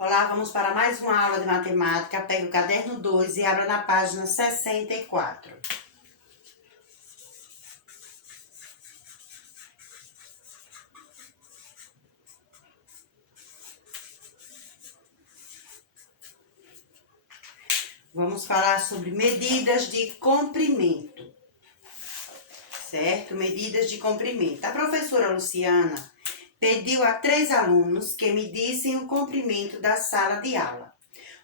Olá, vamos para mais uma aula de matemática. Pegue o caderno 2 e abra na página 64. Vamos falar sobre medidas de comprimento, certo? Medidas de comprimento. A professora Luciana pediu a 3 alunos que medissem o comprimento da sala de aula,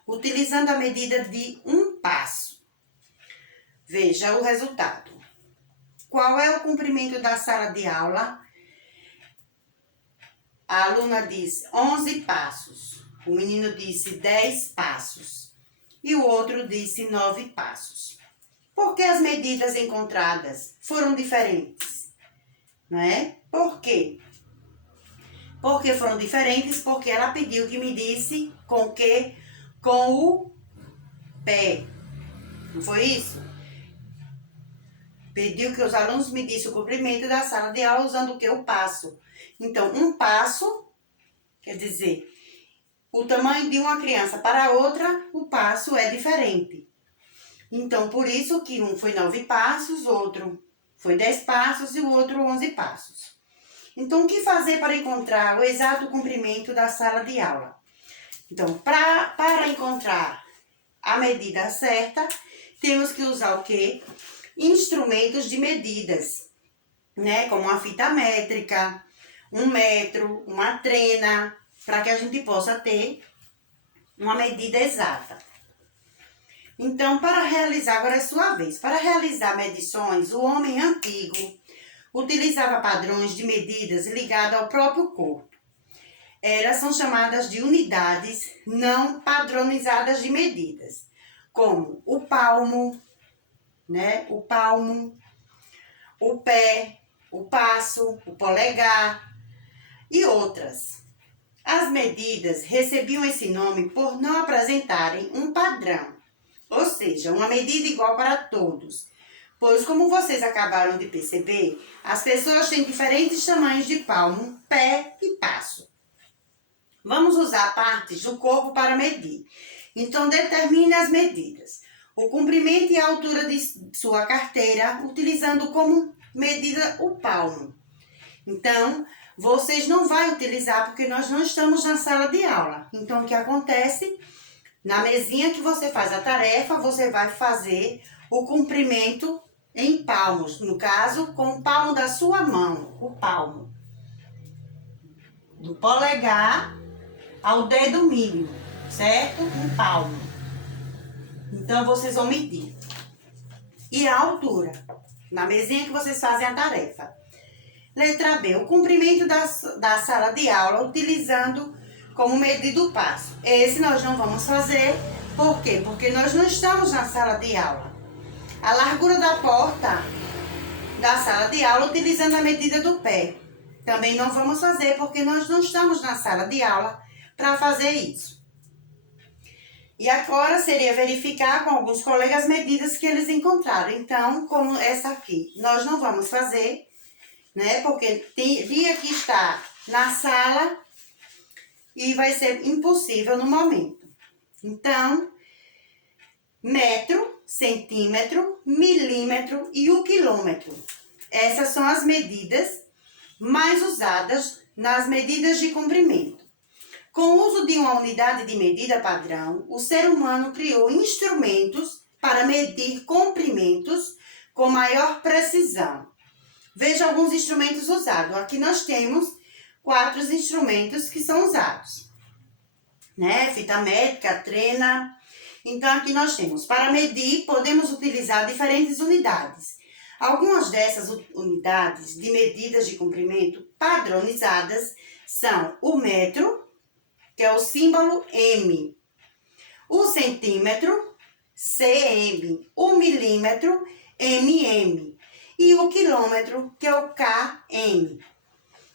utilizando a medida de 1 passo. Veja o resultado. Qual é o comprimento da sala de aula? A aluna disse 11 passos, o menino disse 10 passos e o outro disse 9 passos. Por que as medidas encontradas foram diferentes? Né? Por quê? Porque foram diferentes, porque ela pediu que medisse com o quê? Com o pé. Não foi isso? Pediu que os alunos medissem o comprimento da sala de aula usando o quê? O passo. Então, um passo, quer dizer, o tamanho de uma criança para a outra, o passo é diferente. Então, por isso que um foi 9 passos, outro foi 10 passos e o outro 11 passos. Então, o que fazer para encontrar o exato comprimento da sala de aula? Então, para encontrar a medida certa, temos que usar o quê? Instrumentos de medidas, né? Como uma fita métrica, 1 metro, uma trena, para que a gente possa ter uma medida exata. Então, para realizar, agora é sua vez, para realizar medições, o homem antigo utilizava padrões de medidas ligados ao próprio corpo. Elas são chamadas de unidades não padronizadas de medidas, como o palmo, né? O palmo, o pé, o passo, o polegar e outras. As medidas recebiam esse nome por não apresentarem um padrão, ou seja, uma medida igual para todos. Pois, como vocês acabaram de perceber, as pessoas têm diferentes tamanhos de palmo, pé e passo. Vamos usar partes do corpo para medir. Então, determine as medidas. O comprimento e a altura de sua carteira, utilizando como medida o palmo. Então, vocês não vão utilizar porque nós não estamos na sala de aula. Então, o que acontece? Na mesinha que você faz a tarefa, você vai fazer o comprimento em palmos. No caso, com o palmo da sua mão, o palmo. Do polegar ao dedo mínimo, certo? Um palmo. Então, vocês vão medir. E a altura, na mesinha que vocês fazem a tarefa. Letra B, o comprimento da sala de aula, utilizando como medida o passo. Esse nós não vamos fazer, por quê? Porque nós não estamos na sala de aula. A largura da porta da sala de aula, utilizando a medida do pé. Também não vamos fazer, porque nós não estamos na sala de aula para fazer isso. E agora seria verificar com alguns colegas as medidas que eles encontraram. Então, como essa aqui, nós não vamos fazer, né? Porque teria que estar na sala e vai ser impossível no momento. Então, metro, centímetro, milímetro e o quilômetro. Essas são as medidas mais usadas nas medidas de comprimento. Com o uso de uma unidade de medida padrão, o ser humano criou instrumentos para medir comprimentos com maior precisão. Veja alguns instrumentos usados. Aqui nós temos 4 instrumentos que são usados, né? Fita métrica, trena. Então, aqui nós temos, para medir, podemos utilizar diferentes unidades. Algumas dessas unidades de medidas de comprimento padronizadas são o metro, que é o símbolo M, o centímetro, CM, o milímetro, MM, e o quilômetro, que é o KM.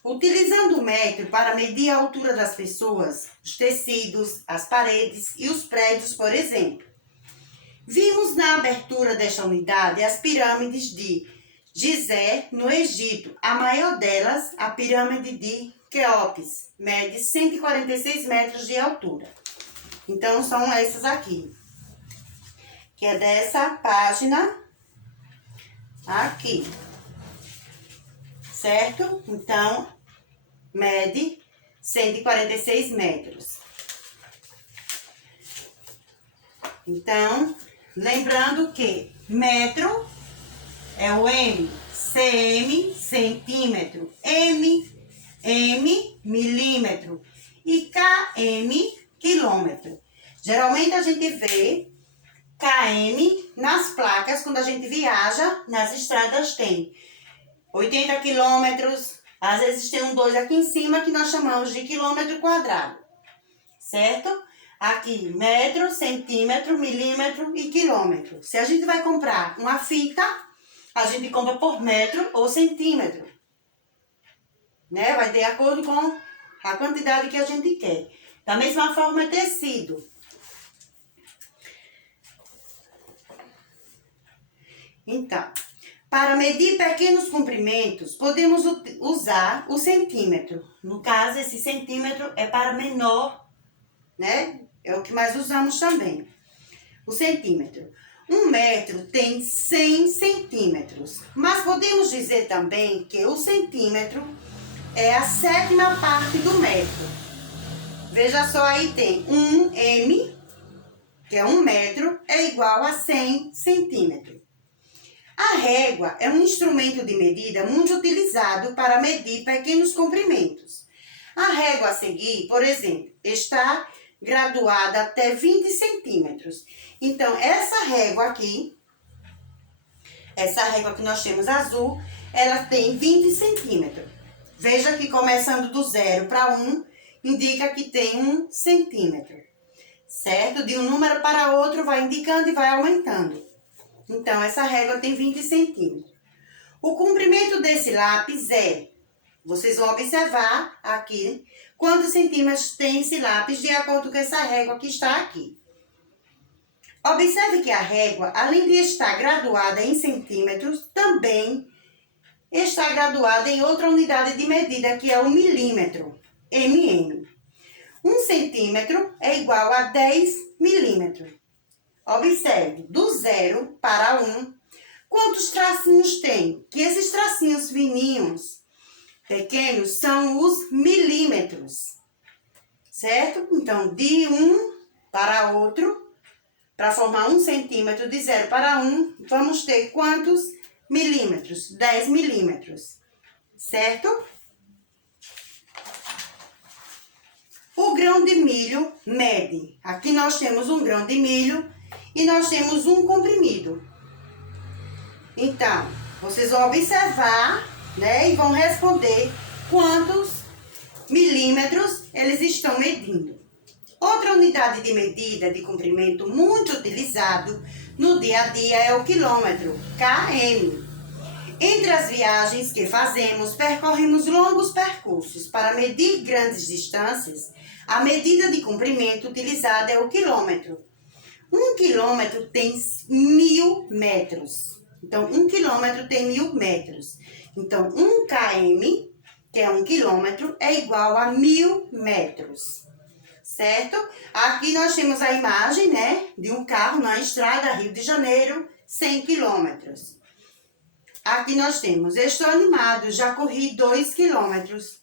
Utilizando o metro para medir a altura das pessoas, os tecidos, as paredes e os prédios, por exemplo. Vimos na abertura desta unidade as pirâmides de Gizé, no Egito. A maior delas, a pirâmide de Quéops, mede 146 metros de altura. Então, são essas aqui. Que é dessa página aqui. Certo? Então, mede 146 metros. Então, lembrando que metro é o M, cm, centímetro, m, milímetro e km, quilômetro. Geralmente a gente vê km nas placas quando a gente viaja nas estradas, tem 80 quilômetros, às vezes tem um 2 aqui em cima que nós chamamos de quilômetro quadrado, certo? Aqui, metro, centímetro, milímetro e quilômetro. Se a gente vai comprar uma fita, a gente compra por metro ou centímetro, né? Vai de acordo com a quantidade que a gente quer. Da mesma forma, tecido. Então, para medir pequenos comprimentos, podemos usar o centímetro. No caso, esse centímetro é para menor, né? É o que mais usamos também. O centímetro. 1 metro tem 100 centímetros. Mas podemos dizer também que o centímetro é a 7ª parte do metro. Veja só, aí tem 1 m, que é 1 metro, é igual a 100 centímetros. A régua é um instrumento de medida muito utilizado para medir pequenos comprimentos. A régua a seguir, por exemplo, está graduada até 20 centímetros. Então, essa régua aqui, essa régua que nós temos azul, ela tem 20 centímetros. Veja que começando do 0 para 1, indica que tem 1 centímetro, certo? De um número para outro vai indicando e vai aumentando. Então, essa régua tem 20 centímetros. O comprimento desse lápis é, vocês vão observar aqui, quantos centímetros tem esse lápis de acordo com essa régua que está aqui. Observe que a régua, além de estar graduada em centímetros, também está graduada em outra unidade de medida, que é o milímetro, mm. 1 centímetro é igual a 10 milímetros. Observe, do 0 para 1, quantos tracinhos tem? Que esses tracinhos fininhos, pequenos, são os milímetros, certo? Então, de um para outro, para formar 1 centímetro, de 0 para 1, vamos ter quantos milímetros? 10 milímetros, certo? O grão de milho mede. Aqui nós temos um grão de milho e nós temos um comprimido. Então, vocês vão observar, né, e vão responder quantos milímetros eles estão medindo. Outra unidade de medida de comprimento muito utilizado no dia a dia é o quilômetro, km. Entre as viagens que fazemos, percorremos longos percursos. Para medir grandes distâncias, a medida de comprimento utilizada é o quilômetro. 1 quilômetro tem 1000 metros. Então, 1 quilômetro tem 1000 metros. Então, 1 km, que é 1 quilômetro, é igual a 1000 metros. Certo? Aqui nós temos a imagem, né, de um carro na estrada Rio de Janeiro, 100 quilômetros. Aqui nós temos, estou animado, já corri 2 quilômetros.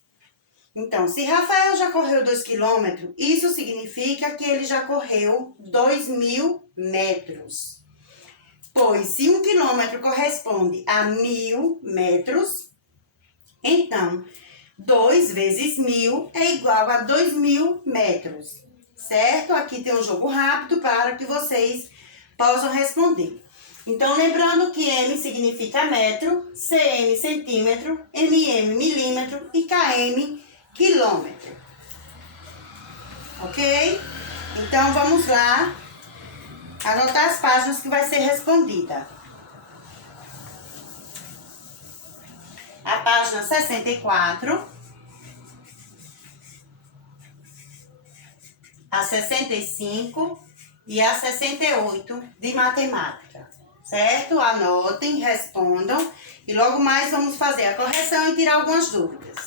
Então, se Rafael já correu 2 quilômetros, isso significa que ele já correu 2000 metros. Pois, se 1 quilômetro corresponde a 1000 metros, então, 2 vezes 1000 é igual a 2000 metros. Certo? Aqui tem um jogo rápido para que vocês possam responder. Então, lembrando que M significa metro, cm, centímetro, mm, milímetro e km, quilômetro. Ok? Então, vamos lá anotar as páginas que vai ser respondida. A página 64, a 65 e a 68 de matemática. Certo? Anotem, respondam e logo mais vamos fazer a correção e tirar algumas dúvidas.